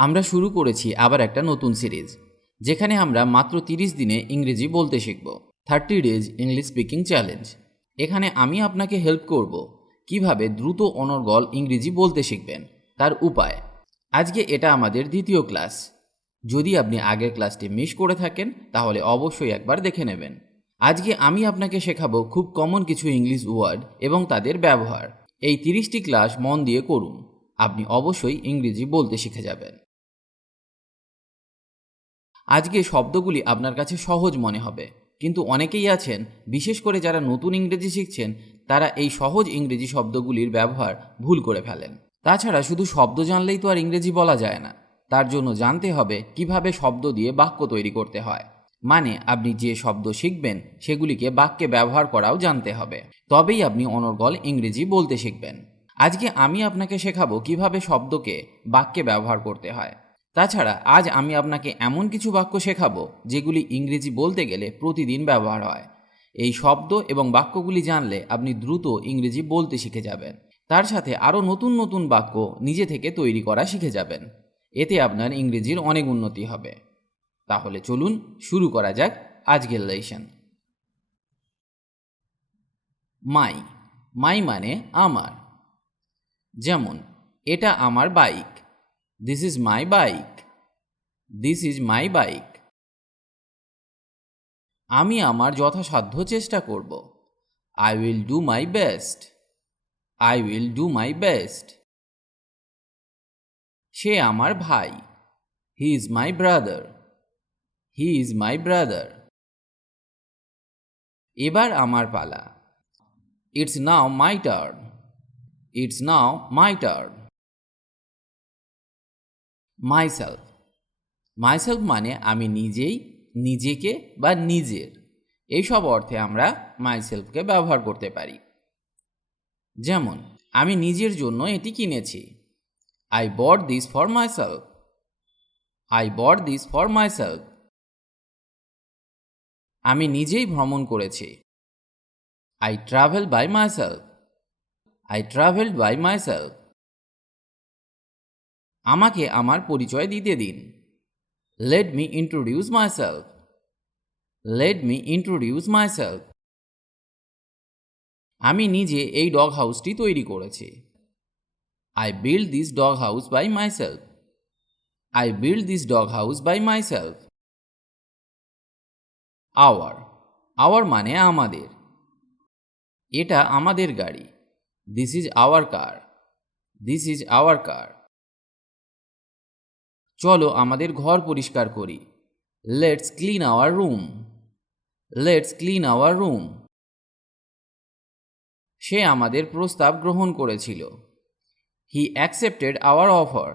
আমরা শুরু করেছি আবার একটা নতুন সিরিজ, যেখানে আমরা মাত্র 30 দিনে ইংরেজি বলতে শিখব। 30 ডেজ ইংলিশ স্পিকিং চ্যালেঞ্জ। এখানে আমি আপনাকে হেল্প করব কিভাবে দ্রুত অনর্গল ইংরেজি বলতে শিখবেন, তার উপায়। আজকে এটা আমাদের দ্বিতীয় ক্লাস। যদি আপনি আগের ক্লাসটি মিস করে থাকেন তাহলে অবশ্যই একবার দেখে নেবেন। আজকে আমি আপনাকে শেখাবো খুব কমন কিছু ইংলিশ ওয়ার্ড এবং তাদের ব্যবহার। এই 30টি ক্লাস মন দিয়ে করুন, আপনি অবশ্যই ইংরেজি বলতে শিখে যাবেন। আজকে শব্দগুলি আপনার কাছে সহজ মনে হবে, কিন্তু অনেকেই আছেন, বিশেষ করে যারা নতুন ইংরেজি শিখছেন, তারা এই সহজ ইংরেজি শব্দগুলির ব্যবহার ভুল করে ফেলেন। তাছাড়া শুধু শব্দ জানলেই তো আর ইংরেজি বলা যায় না। তার জন্য জানতে হবে কিভাবে শব্দ দিয়ে বাক্য তৈরি করতে হয়। মানে আপনি যে শব্দ শিখবেন সেগুলিকে বাক্যে ব্যবহার করাও জানতে হবে, তবেই আপনি অনর্গল ইংরেজি বলতে শিখবেন। আজকে আমি আপনাকে শেখাবো কিভাবে শব্দকে বাক্যে ব্যবহার করতে হয়। তাছাড়া আজ আমি আপনাকে এমন কিছু বাক্য শেখাবো যেগুলি ইংরেজি বলতে গেলে প্রতিদিন ব্যবহার হয়। এই শব্দ এবং বাক্যগুলি জানলে আপনি দ্রুত ইংরেজি বলতে শিখে যাবেন। তার সাথে আরও নতুন নতুন বাক্য নিজে থেকে তৈরি করা শিখে যাবেন। এতে আপনার ইংরেজির অনেক উন্নতি হবে। তাহলে চলুন শুরু করা যাক আজকের লেসন। মাই। মাই মানে আমার। যেমন, এটা আমার bike. This is my bike. This is my bike. আমি আমার যথাসাধ্য চেষ্টা করব। I will do my best. I will do my best. সে আমার ভাই। He is my brother. He is my brother. এবার আমার পালা। It's now my turn. It's now my turn. Myself. Myself মানে আমি নিজেই, নিজেকে বা নিজের। এইসব অর্থে আমরা মাইসেলফকে ব্যবহার করতে পারি। যেমন, আমি নিজের জন্য এটি কিনেছি। I bought this for myself. I bought this for myself. আমি নিজেই ভ্রমণ করেছি। I travel by myself. I travelled by myself. আমাকে আমার পরিচয় দিতে দিন। Let me introduce myself. Let me introduce myself. আমি নিজে এই ডগ হাউসটি তৈরি করেছি। I build this dog house by myself. I build this dog house by myself. Our. Our মানে আমাদের। এটা আমাদের গাড়ি। This is our car. This is our car. চলো আমাদের ঘর পরিষ্কার করি। Let's clean our room. Let's clean our room. সে আমাদের প্রস্তাব গ্রহণ করেছিল। He accepted our offer.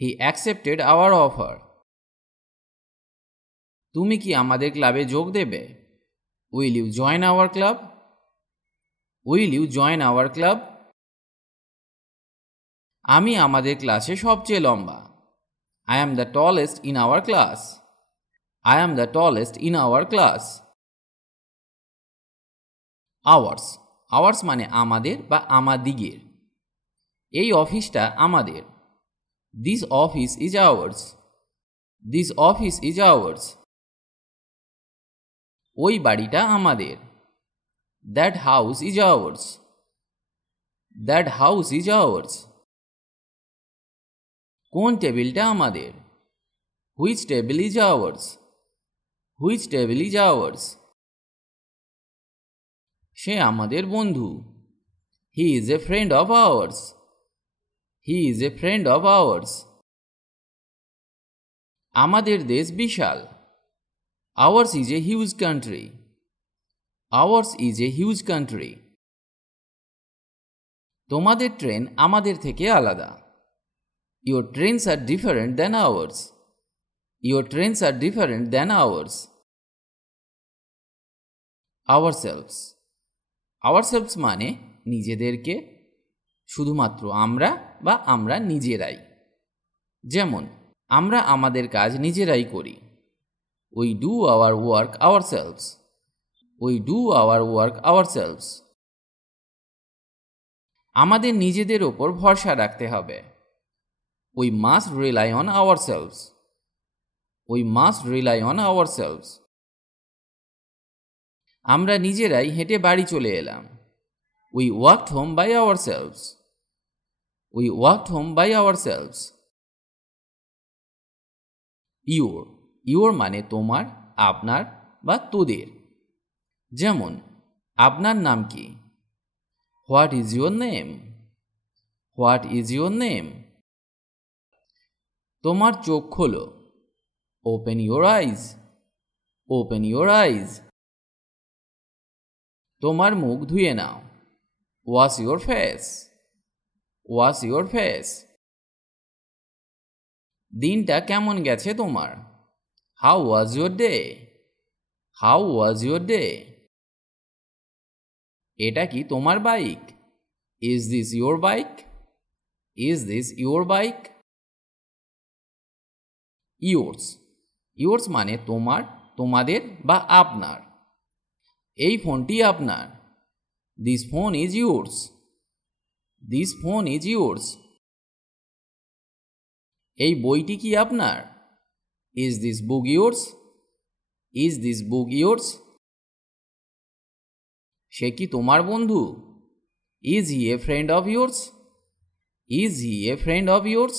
He accepted our offer. তুমি কি আমাদের ক্লাবে যোগ দেবে? Will you join our club? Will you join our club? আমি আমাদের ক্লাসে সবচেয়ে লম্বা। I am the tallest in our class. I am the tallest in our class. Ours. Ours মানে আমাদের বা আমাদিগের। এই অফিসটা আমাদের। This office is ours. This office is ours. ওই বাড়িটা আমাদের। That house is ours. That house is ours. কোন টেবিলটা আমাদের? Which table is ours. Which table is ours. সে আমাদের বন্ধু। He is a friend of ours. He is a friend of ours. আমাদের দেশ বিশাল। Ours is a huge country. Ours is a huge country. তোমাদের ট্রেন আমাদের থেকে আলাদা। Your trains are different than ours. Your trains are different than ours. Ourselves. Ourselves মানে নিজেদেরকে, শুধুমাত্র আমরা বা আমরা নিজেরাই। যেমন, আমরা আমাদের কাজ নিজেরাই করি। We do our work ourselves. We do our work ourselves. আমাদের নিজেদের ওপর ভরসা রাখতে হবে। We must rely on ourselves. We must rely on ourselves. আমরা নিজেরাই হেঁটে বাড়ি চলে এলাম। We walked home by ourselves. We walked home by ourselves. Your. Your মানে তোমার, আপনার বা তোদের। যেমন আপনার নাম কি? What is your name? What is your name? তোমার চোখ খোলো। Open your eyes. Open your eyes. তোমার মুখ ধুয়ে নাও। Wash your face. Wash your face. দিনটা কেমন গেছে তোমার? How was your day? How was your day? এটা কি তোমার bike? Is this your bike? Is this your bike? Yours. Yours মানে তোমার, তোমাদের বা আপনার। এই ফোনটি আপনার। This phone is yours. This phone is yours. এই বইটি কি আপনার? Is this book yours? Is this book yours? সে কি তোমার বন্ধু? Is he a friend of yours? Is he a friend of yours?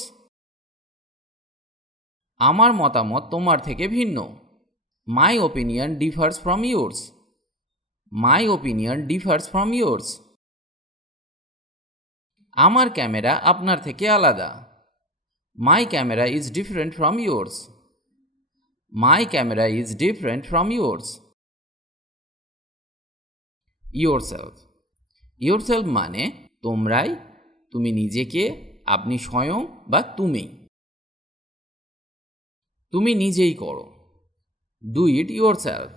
আমার মতামত তোমার থেকে ভিন্ন। My opinion differs from yours. My opinion differs from yours. আমার ক্যামেরা আপনার থেকে আলাদা। My camera is different from yours. My camera is different from yours. Yourself. Yourself মানে তোমরাই, তুমি নিজেকে, আপনি স্বয়ং বা তুমি। তুমি নিজেই করো। Do it yourself.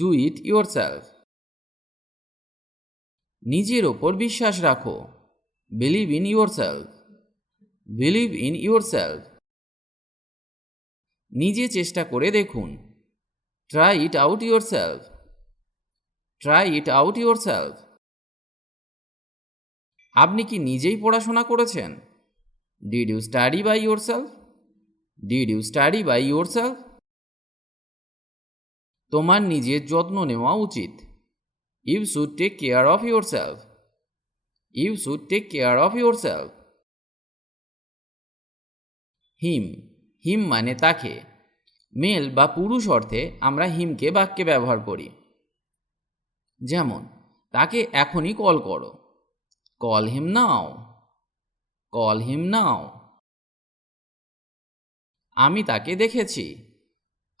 Do it yourself. নিজের ওপর বিশ্বাস রাখো। Believe in yourself. Believe in yourself. নিজে চেষ্টা করে দেখুন। Try it out yourself. Try it out yourself. আপনি কি নিজেই পড়াশোনা করেছেন? Did you study by yourself? Did you study by yourself? তোমার নিজের যত্ন নেওয়া উচিত। You should take care of yourself. You should take care of yourself. Him. Him মানে তাকে। মেল বা পুরুষ অর্থে আমরা হিমকে বাক্যে ব্যবহার করি। যেমন তাকে এখনই কল করো। Call him now. Call him now. আমি তাকে দেখেছি।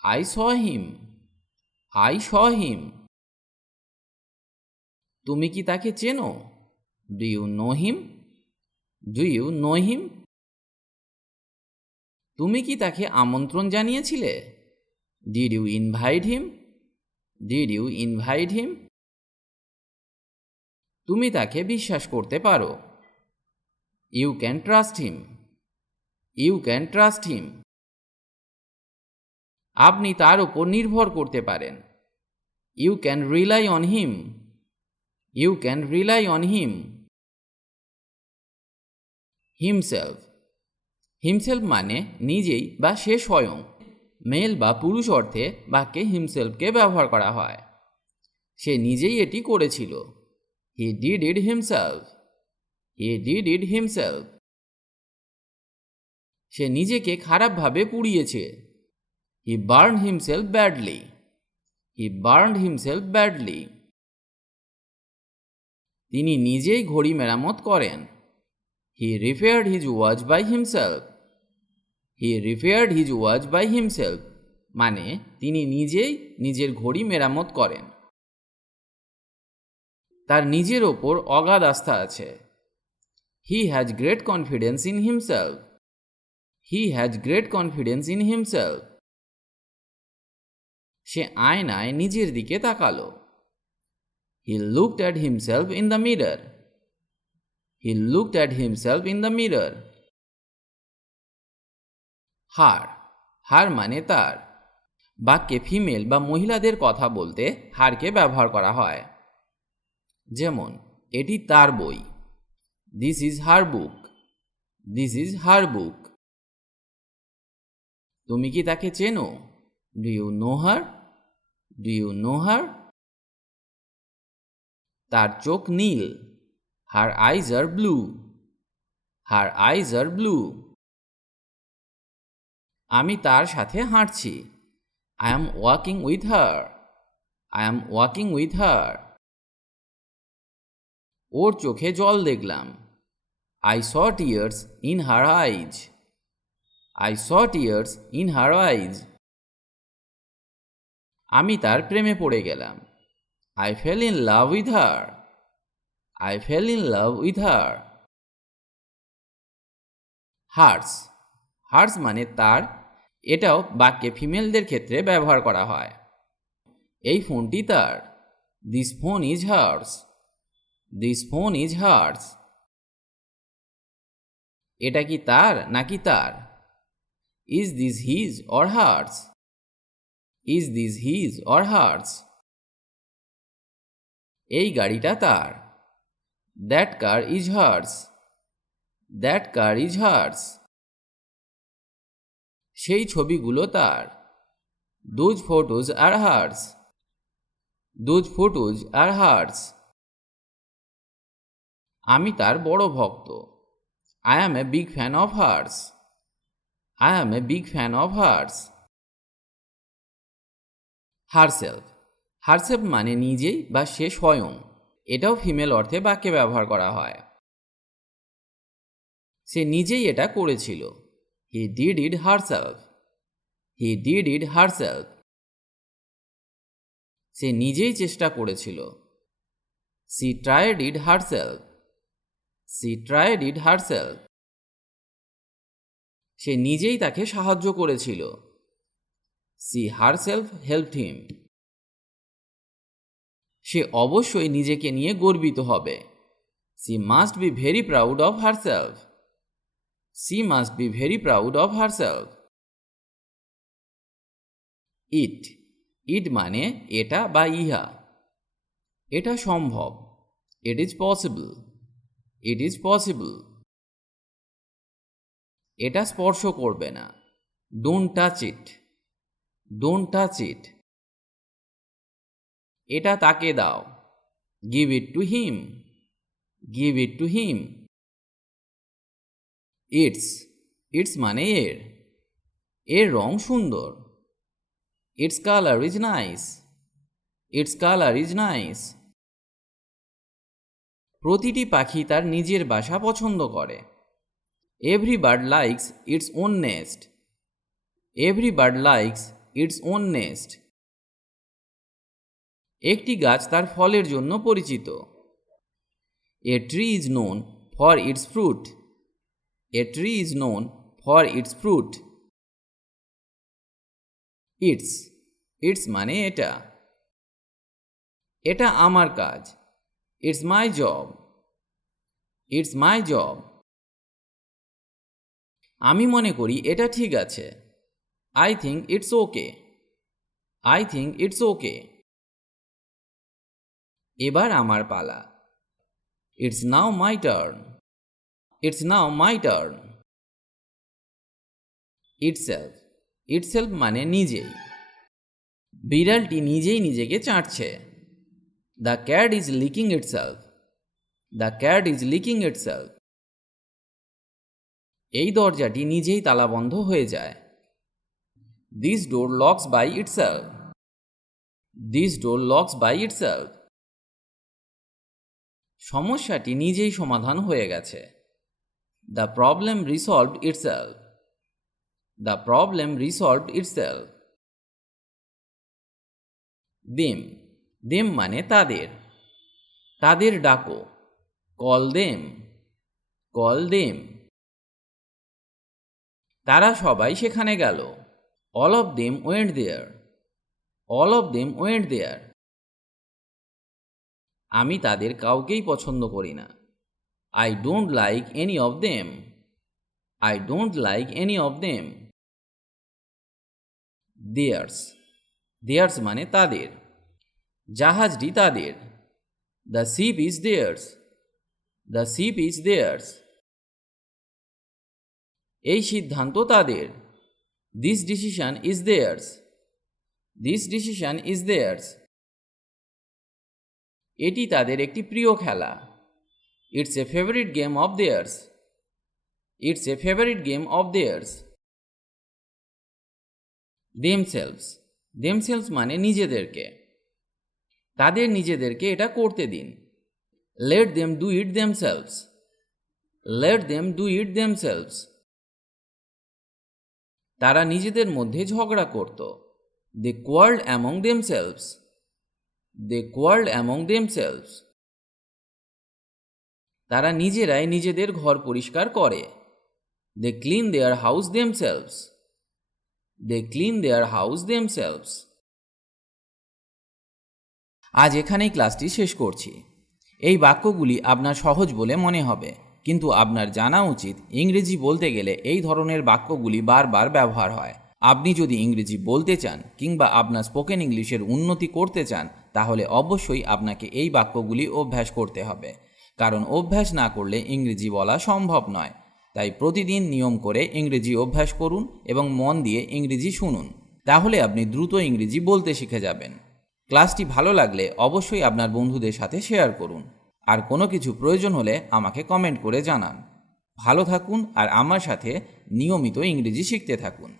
I saw him. I saw him. তুমি কি তাকে চেনো? Do you know him? Do you know him? তুমি কি তাকে আমন্ত্রণ জানিয়েছিলে? Did you invite him? Did you invite him? তুমি তাকে বিশ্বাস করতে পারো। You can trust him. You can trust him. আপনি তার উপর নির্ভর করতে পারেন। You can rely on him. You can rely on him. Himself. Himself মানে নিজেই বা সে স্বয়ং। মেল বা পুরুষ অর্থে বাক্যে হিমসেলফকে ব্যবহার করা হয়। সে নিজেই এটি করেছিল। He did it himself. He did it himself. সে নিজেকে খারাপভাবে পুড়িয়েছে। He burned himself badly. He burned himself badly. তিনি নিজেই ঘড়ি মেরামত করেন। He repaired his watch by himself. He repaired his watch by himself. মানে তিনি নিজেই নিজের ঘড়ি মেরামত করেন। তার নিজের ওপর অগাধ আস্থা আছে। He has great confidence in himself. He has great confidence in himself. সে আয়নায় নিজের দিকে তাকালো। He looked at himself in the mirror. He looked at himself in the mirror. Her. Her মানে তার। বাক্যে ফিমেল বা মহিলাদের কথা বলতে হারকে ব্যবহার করা হয়। যেমন এটি তার বই। This is her book. This is her book. তুমি কি তাকে চেনো? Do you know her? Do you know her? তার চোখ নীল। হার আইজ আর ব্লু। হার আইজ আর ব্লু। আমি তার সাথে হাঁটছি। I am walking with her. I am walking with her. ওর চোখে জল দেখলাম। I saw tears in her eyes. I saw tears in her eyes. আমি তার প্রেমে পড়ে গেলাম। I fell in love with her. I fell in love with her. Hers. Hers মানে তার। এটাও বাক্যে ফিমেলদের ক্ষেত্রে ব্যবহার করা হয়। এই ফোনটি তার। This phone is hers. This phone is hers. এটা কি তার নাকি তার? Is this his or hers? Is this his or hers? এই গাড়িটা তার। That car is hers. That car is hers. সেই ছবিগুলো তার। Those photos are hers. Those photos are hers. আমি তার বড় ভক্ত। I am a big fan of hers. I am a big fan of hers. Herself. Herself মানে নিজেই বা সে স্বয়ং। এটাও ফিমেল অর্থে বাক্যে ব্যবহার করা হয়। সে নিজেই এটা করেছিল। He did it herself. He did it herself. সে নিজেই চেষ্টা করেছিল। She tried it herself. She tried it herself. সে নিজেই তাকে সাহায্য করেছিল। She herself helped him. সে অবশ্যই নিজেকে নিয়ে গর্বিত হবে। She must be very proud of herself. She must be very proud of herself. It. It মানে এটা বা ইহা। এটা সম্ভব। It is possible. It is possible. এটা স্পর্শ করবে না। Don't touch it. Don't touch it. এটা তাকে দাও। Give it to him. Give it to him. It's. It's মানে এর। এর রং সুন্দর। It's colour is nice. It's colour is nice. প্রতিটি পাখি তার নিজের বাসা পছন্দ করে। Every bird likes its own nest. Every bird likes its own nest. একটি গাছ তার ফলের জন্য পরিচিত। A tree is known for its fruit. A tree is known for its fruit. It's. It's মানে এটা। এটা আমার কাজ। It's my job. It's my job. আমি মনে করি এটা ঠিক আছে। I think it's okay. I think it's okay. এবার আমার পালা। It's now my turn. It's now my turn. Itself. Itself মানে নিজেই। বিড়ালটি নিজেই নিজেকে চাটছে। The cat is licking itself. The cat is licking itself. এই দরজাটি নিজেই তালাবন্ধ হয়ে যায়। This door locks by itself. This door locks by itself. সমস্যাটি নিজেই সমাধান হয়ে গেছে। The problem resolved itself. The problem resolved itself. Them. Them মানে তাদের। তাদের ডাকো। Call them. Call them. তারা সবাই সেখানে গেল। All of them went there. All of them went there. আমি তাদের কাউকেই পছন্দ করি না। I don't like any of them. I don't like any of them. Theirs. Theirs মানে তাদের। জাহাজটি তাদের। The ship is theirs. The ship is theirs. এই সিদ্ধান্ত তাদের। This decision is theirs. This decision is theirs. এটি তাদের একটি প্রিয় খেলা। It's a favourite game of theirs. It's a favourite game of theirs. Themselves. Themselves মানে নিজেদেরকে। তাদের নিজেদেরকে এটা করতে দিন। Let them do it themselves. Let them do it themselves. তারা নিজেদের মধ্যে ঝগড়া করত। They quarrelled among themselves. They quarrelled among themselves. তারা নিজেরাই নিজেদের ঘর পরিষ্কার করে। দে clean their house themselves. They clean their house themselves. আজ এখানেই ক্লাসটি শেষ করছি। এই বাক্যগুলি আপনার সহজ বলে মনে হবে, কিন্তু আপনার জানা উচিত ইংরেজি বলতে গেলে এই ধরনের বাক্যগুলি বারবার ব্যবহার হয়। আপনি যদি ইংরেজি বলতে চান কিংবা আপনার স্পোকেন ইংলিশের উন্নতি করতে চান, তাহলে অবশ্যই আপনাকে এই বাক্যগুলি অভ্যাস করতে হবে, কারণ অভ্যাস না করলে ইংরেজি বলা সম্ভব নয়। তাই প্রতিদিন নিয়ম করে ইংরেজি অভ্যাস করুন এবং মন দিয়ে ইংরেজি শুনুন। তাহলে আপনি দ্রুত ইংরেজি বলতে শিখে যাবেন। ক্লাসটি ভালো লাগলে অবশ্যই আপনার বন্ধুদের সাথে শেয়ার করুন। আর কোনো কিছু প্রয়োজন হলে আমাকে কমেন্ট করে জানান। ভালো থাকুন আর আমার সাথে নিয়মিত ইংরেজি শিখতে থাকুন।